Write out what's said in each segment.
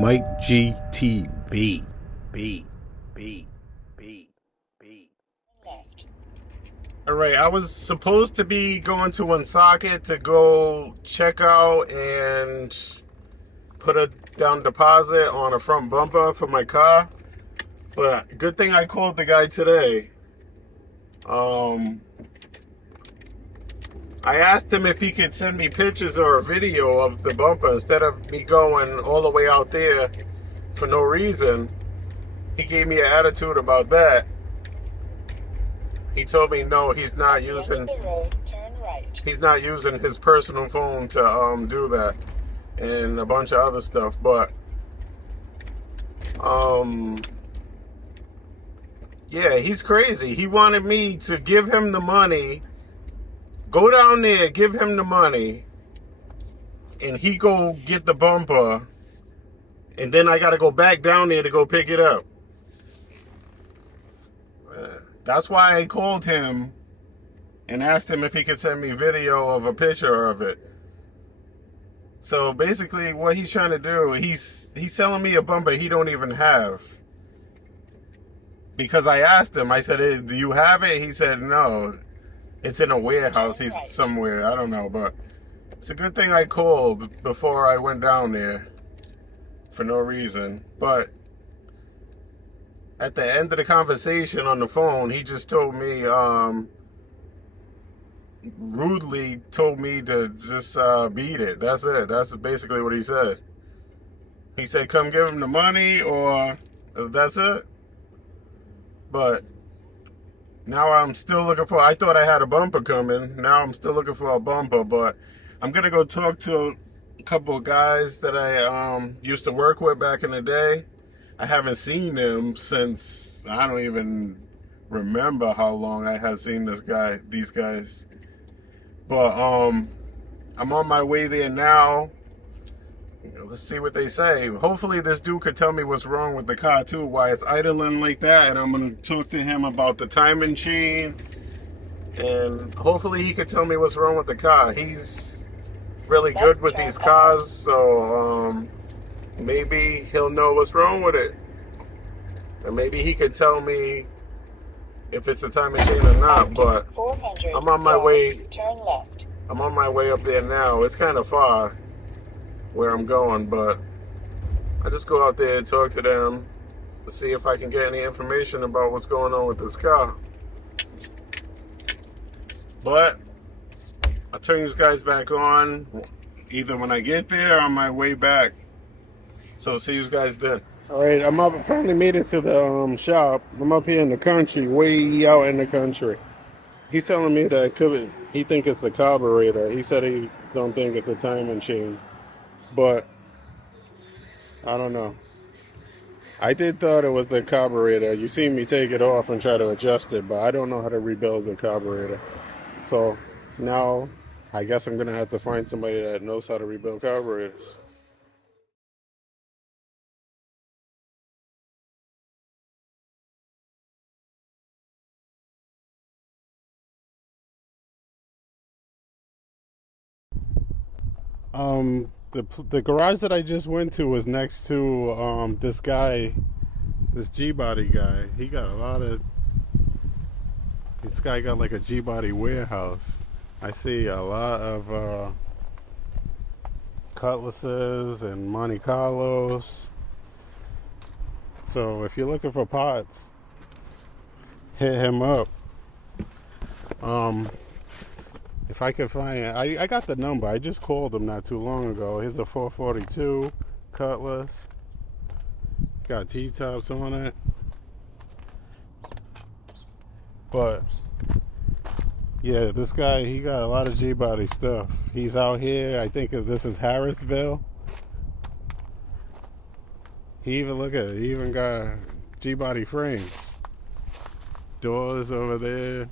Mike GTV. B. B. B. B. Left. All right, I was supposed to be going to Woonsocket to go check out and put a down deposit on a front bumper for my car. But good thing I called the guy today. I asked him if he could send me pictures or a video of the bumper instead of me going all the way out there for no reason. He gave me an attitude about that. He told me no, he's not using the road, turn right. he's not using his personal phone to do that and a bunch of other stuff. But yeah, he's crazy. He wanted me to give him the money, go down there, give him the money, and he go get the bumper, and then I got to go back down there to go pick it up. That's why I called him and asked him if he could send me video of a picture of it. So basically what he's trying to do, he's selling me a bumper he don't even have. Because I asked him, I said, hey, do you have it? He said, no, it's in a warehouse. He's somewhere, I don't know. But it's a good thing I called before I went down there for no reason. But at the end of the conversation on the phone, he just told me, rudely told me to just beat it. That's it. That's basically what he said. He said, come give him the money, or that's it. But now I'm still looking for, I thought I had a bumper coming. Now I'm still looking for a bumper, but I'm going to go talk to a couple of guys that I used to work with back in the day. I haven't seen them since, I don't even remember how long I have seen these guys. But I'm on my way there now. Let's see what they say. Hopefully this dude could tell me what's wrong with the car too, why it's idling like that, and I'm going to talk to him about the timing chain, and hopefully he could tell me what's wrong with the car. He's really good with these cars, so maybe he'll know what's wrong with it, and maybe he could tell me if it's the timing chain or not. But I'm on my way. Turn left. I'm on my way up there now. It's kind of far where I'm going, but I just go out there and talk to them to see if I can get any information about what's going on with this car. But I'll turn these guys back on either when I get there or on my way back. So see you guys then. All right, I'm up. Finally made it to the shop. I'm up here in the country, way out in the country. He's telling me that he think it's the carburetor. He said he don't think it's a timing chain, but I don't know. I did thought it was the carburetor. You see me take it off and try to adjust it, but I don't know how to rebuild the carburetor. So now I guess I'm gonna have to find somebody that knows how to rebuild carburetors. The garage that I just went to was next to this guy, this G-Body guy. He got a lot of. This guy got like a G-Body warehouse. I see a lot of Cutlasses and Monte Carlos. So if you're looking for parts, hit him up. If I could find it, I got the number. I just called him not too long ago. Here's a 442 Cutlass. Got T-tops on it. But yeah, this guy, he got a lot of G-Body stuff. He's out here. I think this is Harrisville. He even, look at it, he even got G-Body frames. Doors over there.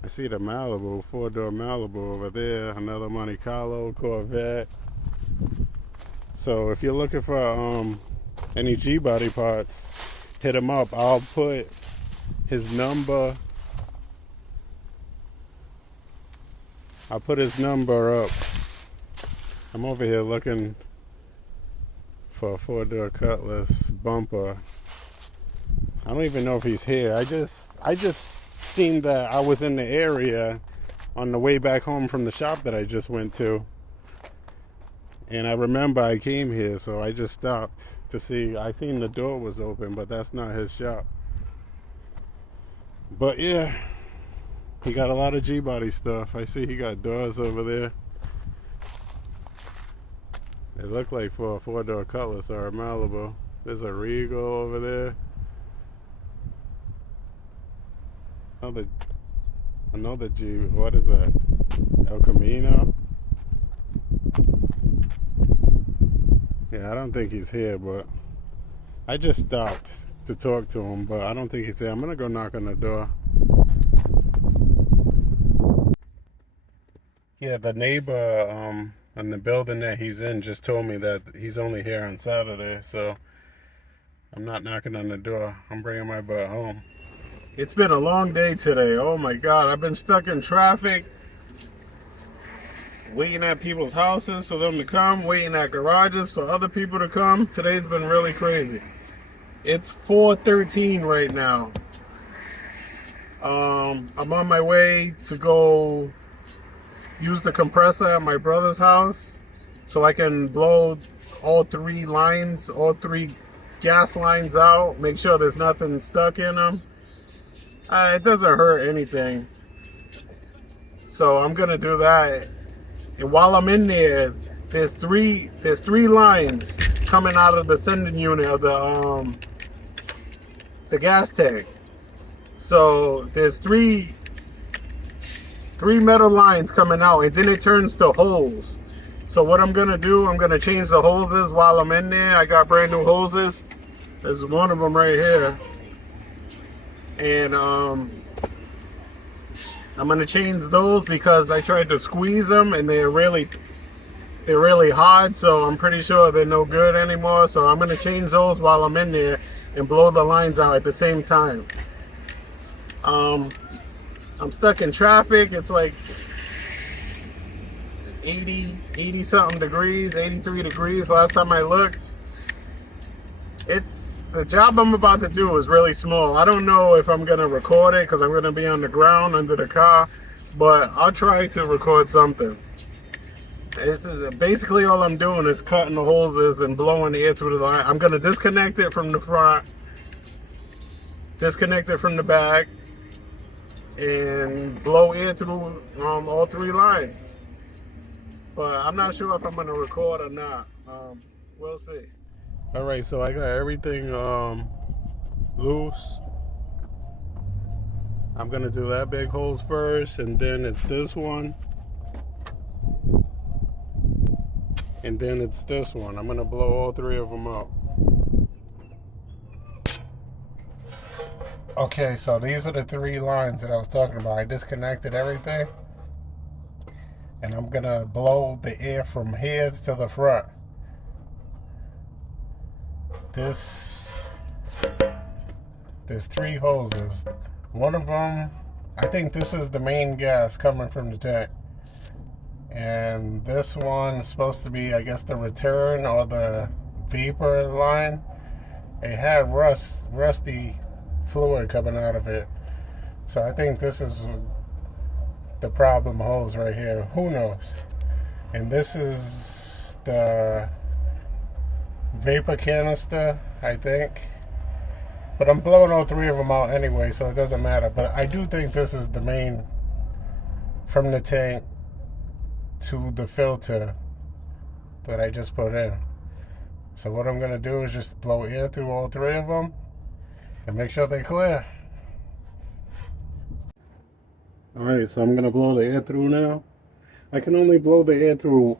I see the Malibu, 4-door Malibu over there. Another Monte Carlo Corvette. So if you're looking for any G-Body parts, hit him up. I'll put his number. I'll put his number up I'm over here looking for a four-door Cutlass bumper. I don't even know if he's here. I just seen that I was in the area on the way back home from the shop that I just went to. And I remember I came here, so I just stopped to see. I seen the door was open, but that's not his shop. But yeah, he got a lot of G-body stuff. I see he got doors over there. It looked like for a four-door Cutlass or a Malibu. There's a Regal over there. Another G. What is that? El Camino. Yeah, I don't think he's here, but I just stopped to talk to him, but I don't think he's here. I'm gonna go knock on the door. Yeah, the neighbor in the building that he's in just told me that he's only here on Saturday, so I'm not knocking on the door. I'm bringing my butt home. It's been a long day today. Oh my God, I've been stuck in traffic, waiting at people's houses for them to come, waiting at garages for other people to come. Today's been really crazy. It's 4:13 right now. I'm on my way to go use the compressor at my brother's house so I can blow all three gas lines out, make sure there's nothing stuck in them. It doesn't hurt anything. So I'm gonna do that. And while I'm in there, there's three lines coming out of the sending unit of the gas tank. So there's three metal lines coming out, and then it turns to holes. So what I'm gonna do, I'm gonna change the hoses while I'm in there. I got brand new hoses. There's one of them right here, and I'm gonna change those because I tried to squeeze them and they're really hard. So I'm pretty sure they're no good anymore. So I'm gonna change those while I'm in there and blow the lines out at the same time. I'm stuck in traffic. It's like 80 something degrees, 83 degrees last time I looked. The job I'm about to do is really small. I don't know if I'm gonna record it because I'm gonna be on the ground under the car, but I'll try to record something. This is basically all I'm doing is cutting the hoses and blowing the air through the line. I'm gonna disconnect it from the front, disconnect it from the back, and blow air through all three lines. But I'm not sure if I'm gonna record or not. We'll see. All right, so I got everything loose. I'm gonna do that big hose first, and then it's this one, and then it's this one. I'm gonna blow all three of them out. Okay, so these are the three lines that I was talking about. I disconnected everything, and I'm gonna blow the air from here to the front. There's three hoses. One of them, I think this is the main gas coming from the tank. And this one is supposed to be, I guess, the return or the vapor line. It had rusty fluid coming out of it. So I think this is the problem hose right here. Who knows? And this is the vapor canister, I think. But I'm blowing all three of them out anyway, so it doesn't matter. But I do think this is the main, from the tank to the filter that I just put in. So what I'm gonna do is just blow air through all three of them and make sure they're clear. All right, so I'm gonna blow the air through now. I can only blow the air through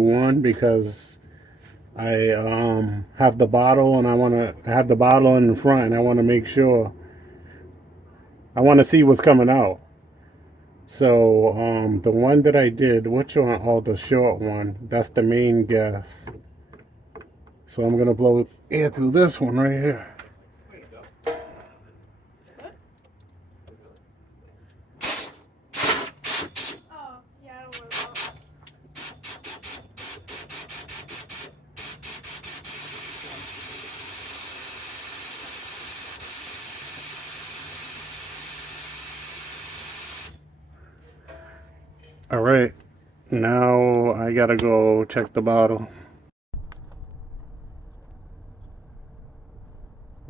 one because I have the bottle, and I have the bottle in the front, and I want to make sure. I want to see what's coming out. So the one that I did, which one? Oh, the short one. That's the main gas. So I'm gonna blow air through this one right here. All right, now I gotta go check the bottle.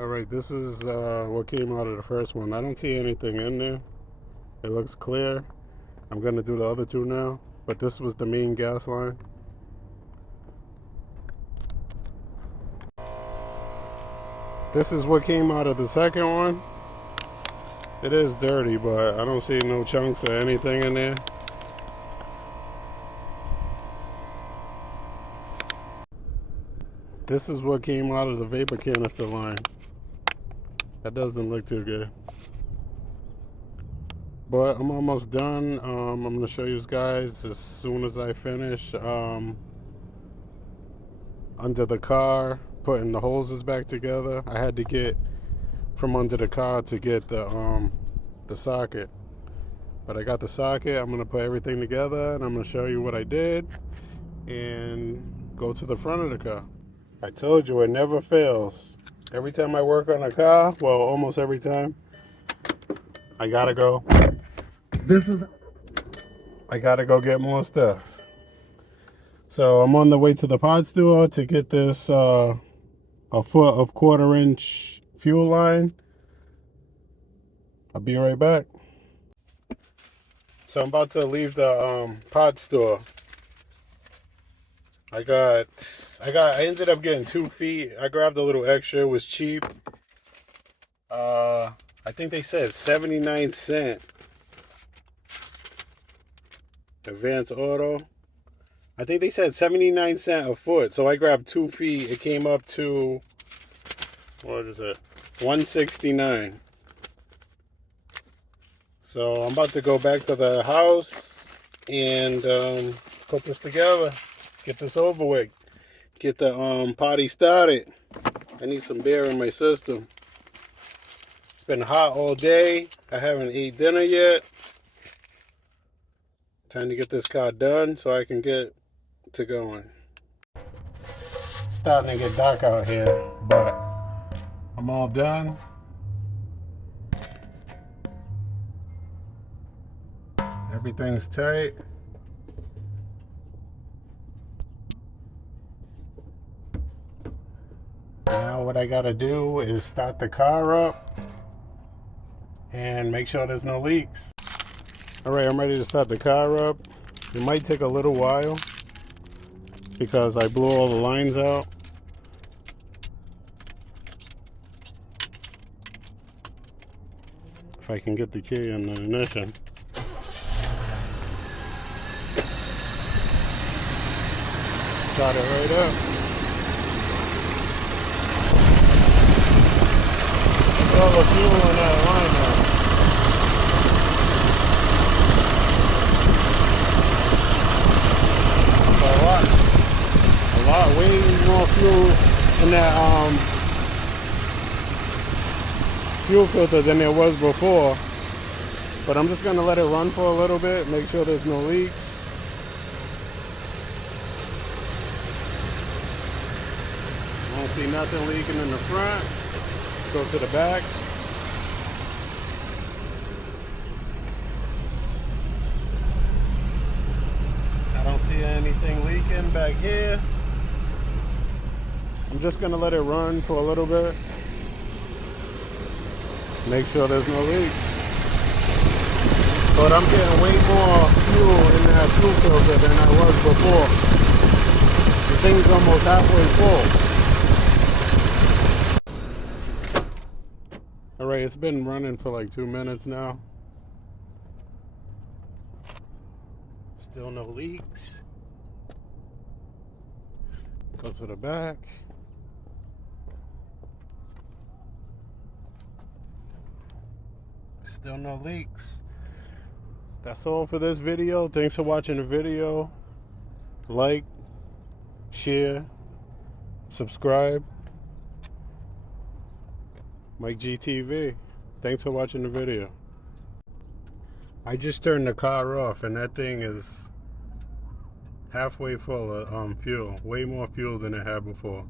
All right, this is what came out of the first one. I don't see anything in there. It looks clear. I'm gonna do the other two now, but this was the main gas line. This is what came out of the second one. It is dirty, but I don't see no chunks or anything in there. This is what came out of the vapor canister line. That doesn't look too good. But I'm almost done. I'm going to show you guys as soon as I finish under the car, putting the hoses back together. I had to get from under the car to get the socket. But I got the socket. I'm going to put everything together, and I'm going to show you what I did and go to the front of the car. I told you it never fails. Every time I work on a car, well, almost every time, I gotta go. I gotta go get more stuff. So I'm on the way to the pod store to get this a foot of 1/4-inch fuel line. I'll be right back. So I'm about to leave the pod store. I ended up getting 2 feet. I grabbed a little extra. It was cheap. I think they said 79 cents. Advance Auto. I think they said 79 cents a foot. So I grabbed 2 feet. It came up to, what is it? 169. So I'm about to go back to the house and put this together. Get this over with. Get the potty started. I need some beer in my system. It's been hot all day. I haven't ate dinner yet. Time to get this car done so I can get to going. It's starting to get dark out here, but I'm all done. Everything's tight. Now what I gotta do is start the car up and make sure there's no leaks. All right, I'm ready to start the car up. It might take a little while because I blew all the lines out. If I can get the key in the ignition. Start it right up. Look at all the fuel in that line now. A lot, way more fuel in that fuel filter than there was before. But I'm just gonna let it run for a little bit, make sure there's no leaks. I don't see nothing leaking in the front. Let's go to the back. I don't see anything leaking back here. I'm just gonna let it run for a little bit. Make sure there's no leaks. But I'm getting way more fuel in that fuel filter than I was before. The thing's almost halfway full. Alright, it's been running for like 2 minutes now. Still no leaks. Go to the back. Still no leaks. That's all for this video. Thanks for watching the video. Like, share, subscribe. Mike GTV. Thanks for watching the video. I just turned the car off and that thing is halfway full of fuel. Way more fuel than it had before.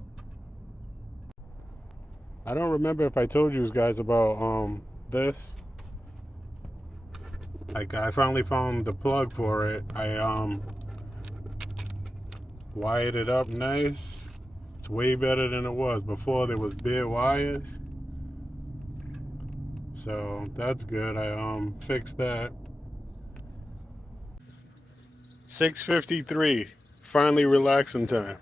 I don't remember if I told you guys about this. Like, I finally found the plug for it. I wired it up nice. It's way better than it was before. There was bare wires, so that's good. I fixed that. 6:53, finally relaxing time.